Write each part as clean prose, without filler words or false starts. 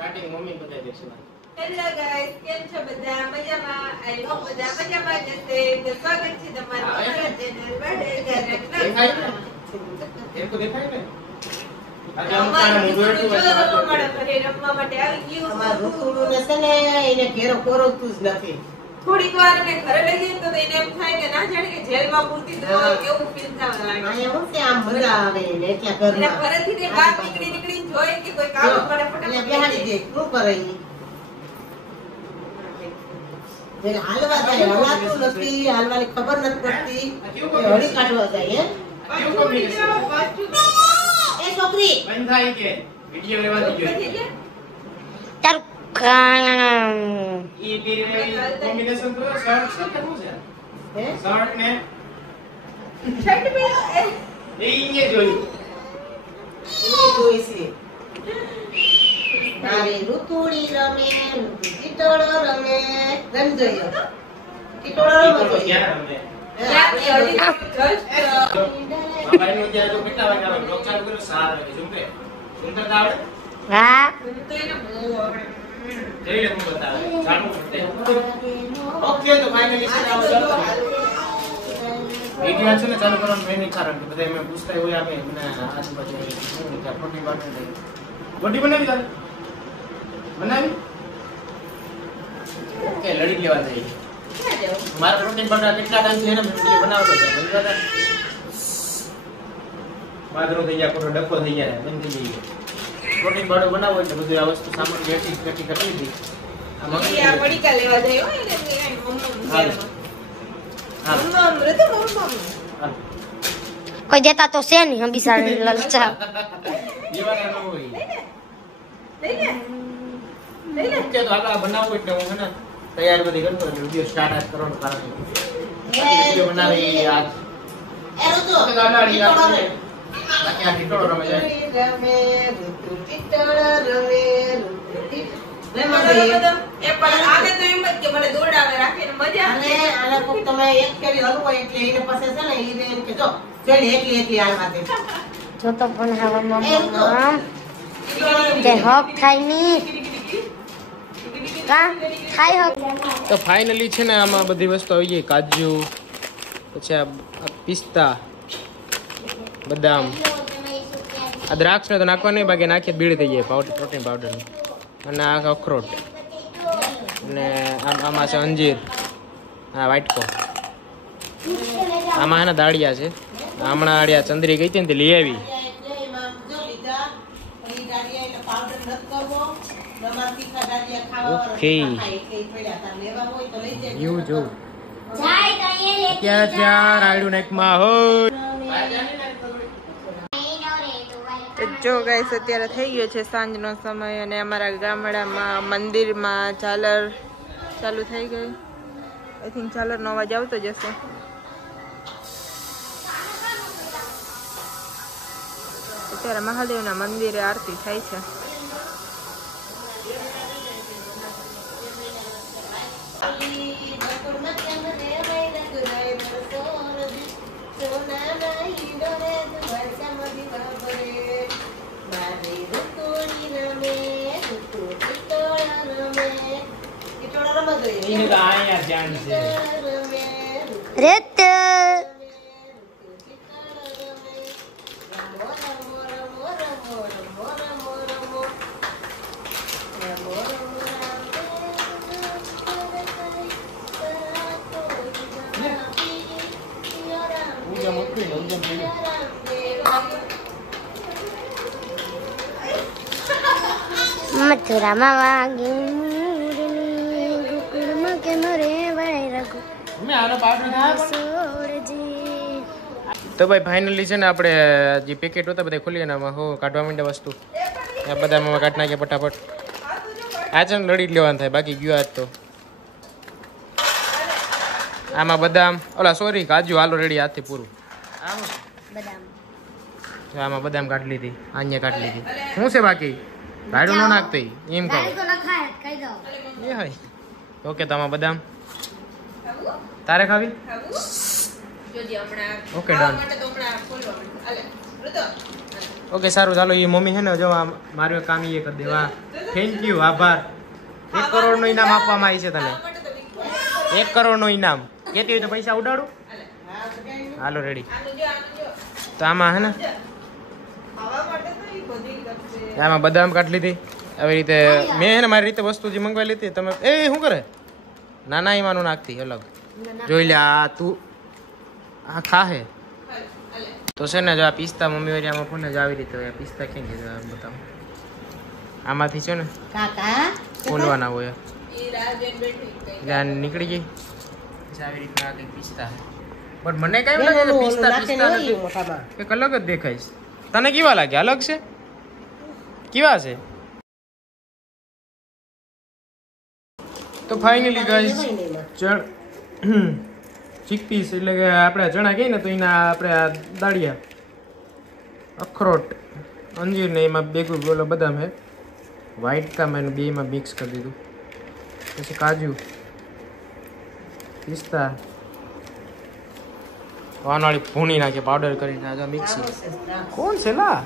Starting mummy બતાવી દેશે. Hello guys, કેમ છો બધા? મજામાં? આઈ હોપ બધા મજામાં જ હશે. તો સ્વાગત છે તમારું અમારા ચેનલ દેખાય ને? એ તો દેખાય ને? આજે અમારું રમવા માટે આવી ગયું. અમારું ઋતુને છે ને એને ઘેરો કોરવતું જ નથી. થોડીક વાર ને ઘરે લઈ જઈએ તો એને એમ થાય કે ના જાણે કે જેલમાં પૂરતી તો કેવું ફીલ થવા લાગે. અહીંયા હું છે આમ મજા આવે ને એટલા એટલે ઘરમાં ઘરેથી તે બહાર નીકળીને જોઈ કે કોઈ કામ કરે એટલે બેહાડી દે શું કરે ઈ? એટલે હાલવા જાય હલાતું નથી, હાલવાની ખબર નથી પડતી, હળી કાઢવા જાય એ છોકરી બંધ થાય કે વિડિયો લેવાથી જોઈએ. ઈ પેરી કોમ્બિનેશન તો શર્ટ છે કે શું છે? હે શર્ટ ને શર્ટ પહેરો એ ઈને જોયું. એ જોઈ છે તારે ઋતુડી રમે ટીટોળો રમે રમ જોયો ટીટોળો રમે તો ક્યાં રમે? ભાઈનો ત્યાં તો કેટલા વાગે આવે? બ્લોગ ચાલુ કર્યો 7 વાગે. જુમરે સુંદર આવડે? હા જઈ લે હું બતાવે. ચાલુ કરતે. ઓકે તો ફાઇનલી છે ને વિડિયો છે ને ચાલુ કરવાનું મેન કારણ કે બધા મેં પૂછતા હોય આપે મને આજુબાજુ શું વિચાર પ્રોટીન બનાવી દે. બોડી બનાવી તારે? બનાવી? ઓકે લડી લેવા જઈએ. મારા પ્રોટીન બટર કેટલા ટાઈમ થી એને વિડિયો બનાવતો છે. બરાબર. બાદરો થઈ ગયા, કોટો ડખો થઈ ગયા, બંધ થઈ ગઈ. પ્રોટીન બાડો બનાવો એટલે બધું આ વસ્તુ સામાન બેઠી કરી દીધી. આ આ મગજ પડીકા લેવા જાય હોય ને એટલે હાલ. હાલ. હાલ. કોઈ દેતા તો છે નહીં હંબીસા લલચા જીવાના ન હોય. લઈ લે ઓકે તો હાલ આ બનાવું એટલે હું છે ને તૈયાર બધી કરતો એટલે વિડિયો સ્ટાર્ટ આજ કરવાનું કારણ છે. વિડિયો બનાવી આજ એ ઋતુ ઓકે તો આનાડી આપણે બાકી આ ટીટોળો રમે જાય. રમે ઋતુ ટીટોળો રમે ઋતુ ટીટોળો રમે એ પણ આને તો એમ જ કે મને દોડાવે રાખીને મજા અને આના કોક તમે એક ફેરી હલવો એટલે એને પછી છે ને ઈ એમ કે જો જોઈ એકલી હાલવા દે જો તો પણ હવે મમ્મા તે હક થાય ની કા થાય હક તો ફાઇનલી છે ને આમાં બધી વસ્તુ આવી ગઈ. કાજુ, પછી આ પિસ્તા, બદામ, આ દ્રાક્ષ ને તો નાખવા નહીં, બાકી નાખીએ બીડી થઈ જાય પાવડર, પ્રોટીન પાવડર. અને આ અખરોટ અને આમાં છે અંજીર, આ વાટકો, આમાં એના દાળિયા છે. હમણાં આડિયા ચંદ્રી ગઈ હતી ને તે લઈ આવી. ઓકે એવું જોઉં અત્યારે ત્યાં રાયડું નાકમાં હોય. જો ગાઈસ અત્યારે થઈ ગયો છે સાંજનો સમય અને અમારા ગામડામાં મંદિરમાં ઝાલર ચાલુ થઈ ગઈ. આઈ થિંક ઝાલરનો અવાજ આવતો જ હશે. અત્યારે મહાદેવના મંદિરે આરતી થાય છે. રેત મથુરામાં વાગી મુરલી ગોકુળમાં કે મરે વળે રઘુ તો ભાઈ ફાઇનલી છે ને આપણે જે પેકેટ હતા બધા ખોલી એનામાં હો કાઢવા માંડ્યા વસ્તુ. આ બધામાં કાઢી નાખ્યા ફટાફટ. આ છે ને લડી જ લેવાનું થાય, બાકી ગયો આજ તો. આમાં બદામ, ઓલા સોરી કાજુ, હાલો રેડી હાથથી પૂરું. બદામ આમાં બદામ કાઢી લીધી, આને કાઢી લીધી. શું છે બાકી? ભાડું ન નાખતી એમ કહું. એ હોય ઓકે. તો આમાં બદામ તારે ખાવી? Okay done. ઓકે સારું ચાલો. એ મમ્મી છે ને જો મારું કામ એ કરી દેવા થેન્ક યુ, આભાર. 1 કરોડનું ઇનામ આપવામાં આવી છે તને. 1 કરોડનું ઇનામ. કેતી હોય તો પૈસા ઉડાડું. હાલો રેડી. તો આમાં હે ને આમાં બદામ કાઢી લીધી આવી રીતે. મેં હે ને મારી રીતે વસ્તુ જે મંગવાઈ લીધી. તમે એ શું કરે? નાના એમાંનું નાખતી અલગ. જોઈ લે આ તું આ ખા હે તો છે ને જો આ પિસ્તા મમ્મી વાળી આમાં ફોને જ આવી રીતે હોય. પિસ્તા ક્યાં ગયા બતાવો. આમાંથી છે ને કાકા ખોલવાના હોય એટલે આ નીકળી ગઈ આવી રીતના આ કંઈક પિસ્તા. પણ મને કઈ લાગે કે પિસ્તા પિસ્તા નથી, એક અલગ જ દેખાય છે. તને કેવા લાગે? અલગ છે? કેવા છે? તો ફાઇનલી ગાઈસ ચીકપીસ એટલે કે આપણે ચણા કહીએ ને તો એના આપણે આ દાળિયા, અખરોટ, અંજીર ને એમાં ભેગું બોલો બદામ હે વ્હાઈટ કા મેં બેમાં મિક્સ કરી દીધું. પછી કાજુ, પિસ્તા વાનવાળી ભૂણી નાખી પાવડર કરીને આ મિક્સી. કોણ છે લા?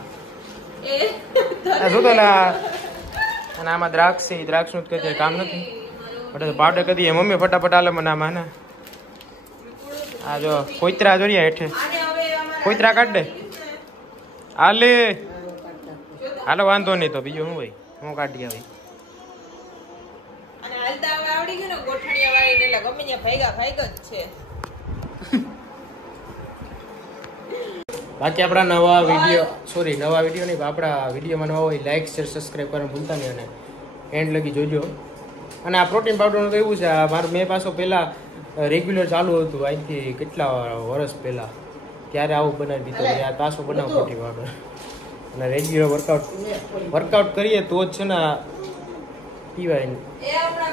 શું તો લા? અને આમાં દ્રાક્ષ છે. દ્રાક્ષનું જ કંઈ કામ નથી. પાવડર કરી દઈએ મમ્મી ફટાફટ આલે મને આમાં ને. આ જો કોઈતરા જોરિયા હેઠે કોઈતરા કાઢ દે. હાલે હાલો વાંધો નહીં તો બીજું શું ભાઈ હું કાઢી આવી. બાકી આપણા નવા વિડીયો નહીં આપણા વિડીયોમાં નવા હોય લાઈક શેર સબસ્ક્રાઈબ કરવાનું ભૂલતા નહીં અને એન્ડ લગી જોજો. અને આ પ્રોટીન પાવડરનું તો એવું છે મારું મેં પાછો પહેલાં રેગ્યુલર ચાલુ હતું અહીંથી કેટલા વર્ષ પહેલાં ત્યારે આવું બનાવી દીધું. આ પાછો બનાવ પ્રોટીન પાવડર અને રેગ્યુલર વર્કઆઉટ કરીએ તો જ છે ને પીવાય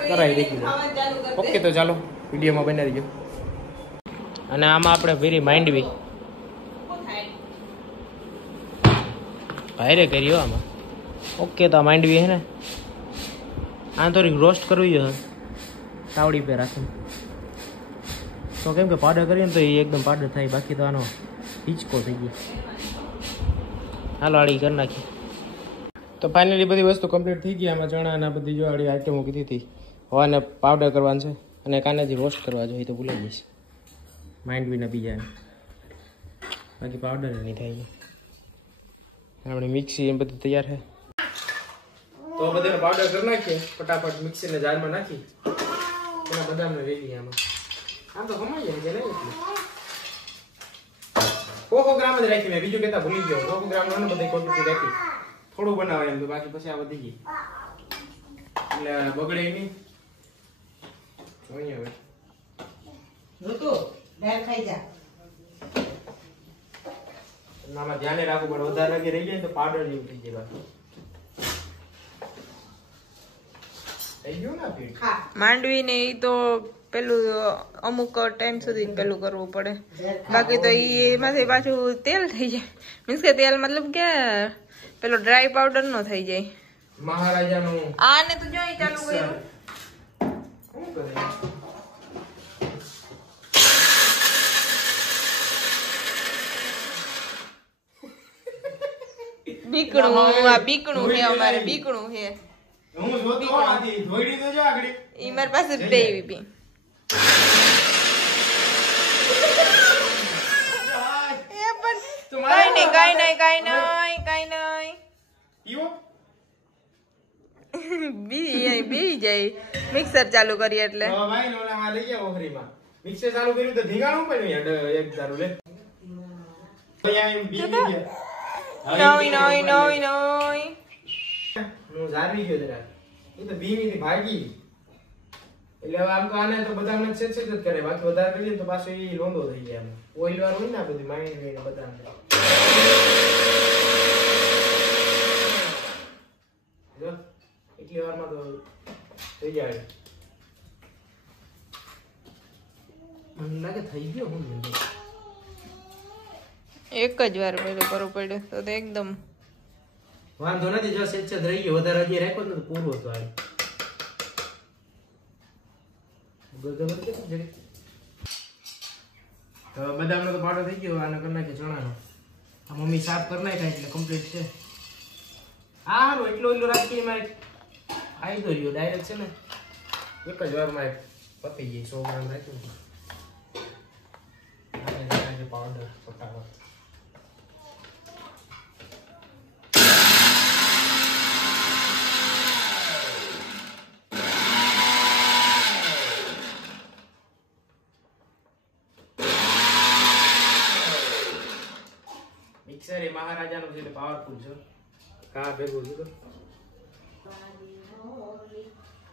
કરાય રેગ્યુલર. ઓકે તો ચાલો વિડીયોમાં બનાવી દો. અને આમાં આપણે વેરી માંડવી ભાઈરે કર્યો આમાં. ઓકે તો આ માંડવી હે ને આ થોડીક રોસ્ટ કરવી હોય તાવડી પે રાખીને તો કેમ કે પાવડર કરીએ ને તો એ એકદમ પાવડર થાય. બાકી તો આનો હિંચકો થઈ ગયો. હાલો આડી કરી નાખી. તો ફાઇનલી બધી વસ્તુ કમ્પ્લીટ થઈ ગઈ. આમાં ચણા અને બધી જો આડી આઈટમો કીધી હતી. હવાને પાવડર કરવાનું છે અને કાનેથી રોસ્ટ કરવા જોઈએ તો ભૂલાઈ જઈશ માંડવીના બીજાને. બાકી પાવડર નહીં થાય. આપણે મિક્સી એમ બધું તૈયાર છે તો બધાને પાવડર કરી નાખીએ ફટાફટ મિક્સીને જારમાં નાખી એના બદામને રેડી. આમાં આમ તો કમાઈ જાય છે નહીં એટલું. કોકો ગ્રામ જ રાખી મેં બીજું કહેતા ભૂલી ગયો. કોકો ગ્રામ નો બધી ક્વોન્ટિટી રાખી થોડું બનાવાય એમ તો બાકી પછી આ વધી ગઈ એટલે બગડે નહીં. જોઈએ હવે ખાઈ જા. આમાં ધ્યાને રાખવું પડે. વધારે લાગી રહી જાય તો પાવડર જેવું થઈ જાય. બાકી થઈ ગયું ને પીઠ માંડવી ને ઈ તો પેલું અમુક ટાઈમ સુધી પેલું કરવું પડે. બાકી તો એમાંથી પાછું તેલ થઈ જાય. મીન્સ કે તેલ મતલબ કે પેલો ડ્રાય પાવડર નો થઈ જાય. મહારાજાનું આને તો જોઈ ચાલુ કર્યું. શું કરે? બીકણું આ બીકણું છે અમારે બીકણું છે. હું જોતો આથી ધોઈડી તો જો આગળ ઈ મારી પાસે જ બેવી બી. કઈ નહીં ઈવો બી જાય મિક્સર ચાલુ કરીએ એટલે. તો ભાઈ ઓલા માં લઈ જાવ ઓખરીમાં મિક્સર ચાલુ કર્યું તો ધીંગાણું પડ્યું એક દારૂ લે અહીંયા એમ બી ગયા નોય હું જારવી ગયો જરા એ તો બીની થી ભાગી એટલે હવે આમ તો આને તો બધાને છેદ જ કરે. બાકી વધારે કરીએ તો પાછો એ લોંદો થઈ જાય. આમ ઓઇલ વાળું હોય ને બધી માઇન્ડ લઈને બધા જો એટલી વારમાં તો થઈ જાય. મને લાગે થઈ ગયો. હું એક જ વાર પેલું કરવું પડ્યું તો એકદમ વાંધો નથી. જો સેજ રહી ગયો વધારે હજી રાખ્યો ને તો પૂરો હતો. આ તો બદામનો તો પાડો થઈ ગયો. આને કરી નાખીએ ચણાનો. આ મમ્મી સાફ કરી નાખ્યા એટલે કમ્પ્લીટ છે. હા હારું એટલો રાખીએ એમાં ખાઈ દો રહ્યો ડાયરેક્ટ છે ને એક જ વારમાં પતી ગઈ 100 ગ્રામ રાખ્યું પાવડર ફટાફટ મિક્સર એ મહારાજાનું છે એટલે પાવરફુલ છે કા ભેગું છે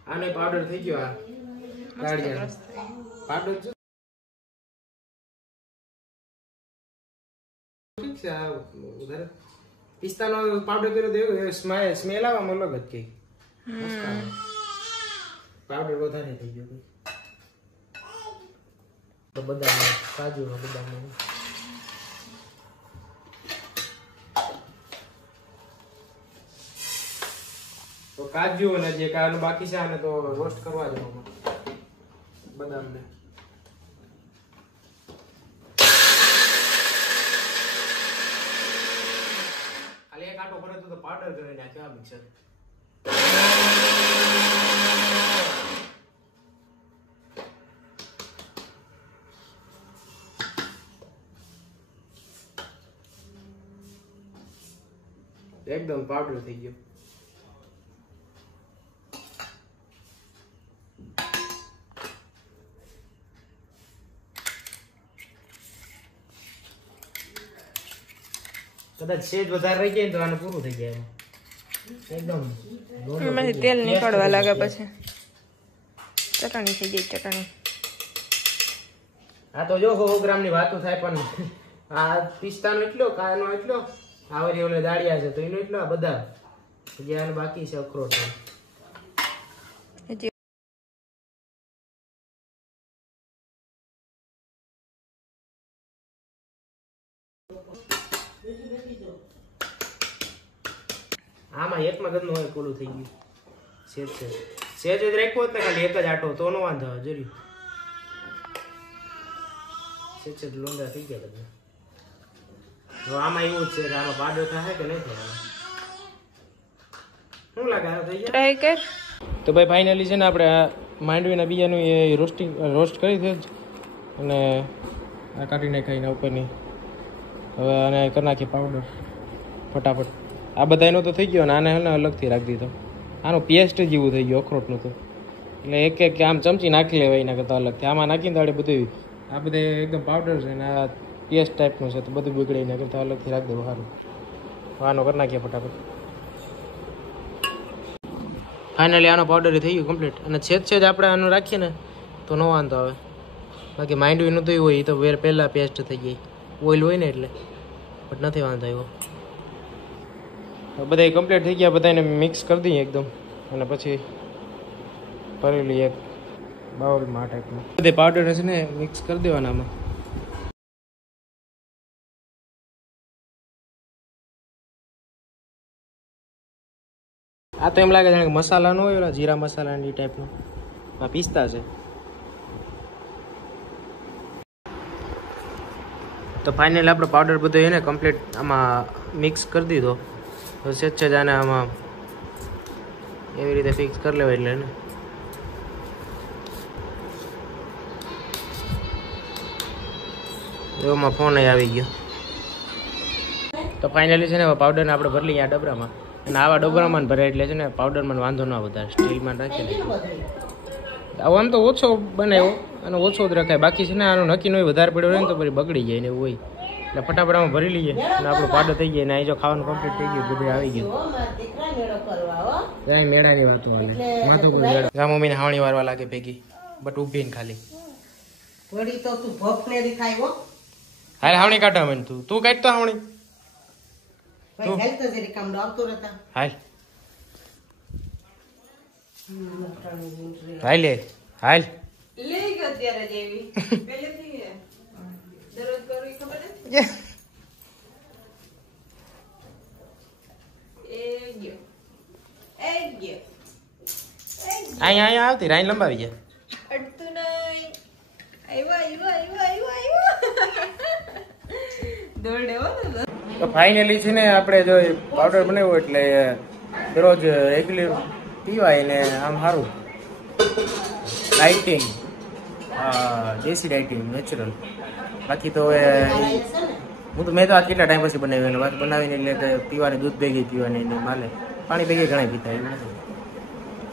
આને પાવડર થઈ ગયો આ ગાડિયાનો પાવડર છે ઠીક છે આ ઉધર પિસ્તાનો પાવડર કર્યો દેવો સ્મેલ આવવામાં અલગ જ કઈ પાવડર વધારે થઈ ગયો તો બદામ કાજુ બદામ તો કાજુ અને જે કાનું બાકી છે આને તો રોસ્ટ કરવા જવાનું બદામને ખાલી એક આટો કરે તો પાવડર કરી નાખ્યો આ મિક્સર એકદમ પાવડર થઈ ગયો કદાચ સેજ વધારે રહી જાય તો આનું પૂરું થઈ જાય એકદમ એમાંથી તેલ નીકળવા લાગે પછી ચટણી થઈ ગઈ ચટણી આ તો જો 100 ગ્રામની વાતો થાય પણ આ પિસ્તાનો એટલો કાનો એટલો આવરી ઓલે દાળિયા છે તો એનો એટલો આ બધા જે આનું બાકી છે અખરોટ આમાં એકમાં ગંદનું હોય પૂરું થઈ ગયું સેજ જ રાખ્યો હોત ને ખાલી એક જ આટો તો નો વાંધો આવે જર્યું સેજ લોંડા થઈ ગયા બધા તો આમાં એવું જ છે કે આમાં પાડો થાય કે નહીં થાય શું લાગે આ થઈ ગયા ટ્રાય કર તો ભાઈ ફાઇનલી છે ને આપણે માંડવીના બીજાનું એ રોસ્ટ કરી છે અને આ કાઢી નાખાઈને ઉપરની હવે આને કરી નાખીએ પાવડર ફટાફટ આ બધા એનો તો થઈ ગયો ને આને હે ને અલગથી રાખી દીધો આનું પેસ્ટ જેવું થઈ ગયું અખરોટનું તો એટલે એક એક આમ ચમચી નાખી લેવાય એના કરતાં અલગથી આમાં નાખીને તો બધું આ બધે એકદમ પાવડર છે ને આ પેસ્ટ ટાઈપનું છે તો બધું બગડે એના કરતાં અલગથી રાખી દેવું સારું આનો કરી નાખીએ ફટાફટ ફાઇનલી આનો પાવડર થઈ ગયું કમ્પ્લીટ અને છેદ આપણે આનું રાખીએ ને તો ન વાંધો આવે બાકી માંડવીનું તો હોય એ તો પહેલાં પેસ્ટ થઈ ગઈ ઓઇલ હોય ને એટલે બટ નથી વાંધો આવ્યો બધા કમ્પ્લીટ થઈ ગયા બધાને મિક્સ કરી દઈએ એકદમ અને પછી ભરી લઈએ એક બાઉલમાં આ ટાઈપનું બધે પાવડર છે ને મિક્સ કરી દેવાના આમાં આ તો એમ લાગે જાણે મસાલાનો હોય ઓલા જીરા મસાલાની ટાઈપનો આ પિસ્તા છે તો ફાઇનલી આપણો પાવડર બધો એને કમ્પ્લીટ આમાં મિક્સ કરી દીધો તો છે જાને આમાં એવી રીતે ફિક્સ કરી લેવાય એટલે ને એમાં ફોન આવી ગયો તો ફાઇનલી છે ને પાવડરને આપણે ભરી લઈએ આ ડબરામાં અને આવા ડબરામાં ભરાય એટલે છે ને પાવડરમાં વાંધો ના વધારે સ્ટીલમાં રાખીને આમ તો ઓછો બનાવ્યો અને ઓછો જ રખાય બાકી છે ને આનું નક્કી ન હોય વધારે પડ્યો હોય ને તો પછી બગડી જાય ને એવું હોય એટલે ફટાફટ આમાં ભરી લઈએ અને આપણું પાવડર થઈ જાય ને અહીં જો ખાવાનું કમ્પ્લીટ થઈ ગયું બધું આવી ગયું કઈ મેળાની વાતો હાલે માથો કોઈ મેળા જા મમ્મીને હાવણી વારવા લાગે ભેગી બટ ઊભીને ખાલી વળી તો તું ભોપ ને દેખાય હો હાલ હાવણી કાઢવા મને તું કાઢ તો હાવણી ભાઈ હેલ્થ જરી કામ આવતો રહેતા હાલ હાલ લે હાલ લઈ ગયો ત્યારે જેવી પહેલેથી દરરોજ કરવી ખબર નથી એ ગયો અહીંયા આવતી રાઈન લંબાવી ગયા અડતું નહીં આવ્યો દોડે હો તો ફાઇનલી છે ને આપણે જો પાવડર બનાવ્યો એટલે દરરોજ પીવાય ને આમ સારું ડાયટિંગ, દેશી ડાયટિંગ નેચરલ. બાકી તો હવે મેં તો આ કેટલા ટાઈમ પછી બનાવ્યું, બાકી બનાવીને એટલે પીવાની દૂધ ભેગી પીવાની ને માલે પાણી ભેગી ઘણા પીતા એવું નથી.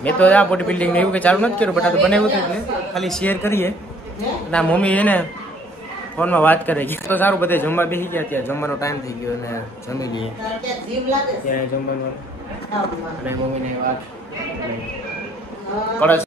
મેં તો આ બોડી બિલ્ડિંગ ને એવું કંઈ ચાલુ નથી કર્યું, બટ આ તો બનાવ્યું હતું એટલે ખાલી શેર કરીએ. ના મમ્મી એને ફોનમાં વાત કરે કે તો સારું, બધે જમવા બેસી ગયા, ત્યાં જમવાનો ટાઈમ થઈ ગયો અને જમી લઈએ ત્યાં જમવાનું. અને મમ્મીને વાત કળશ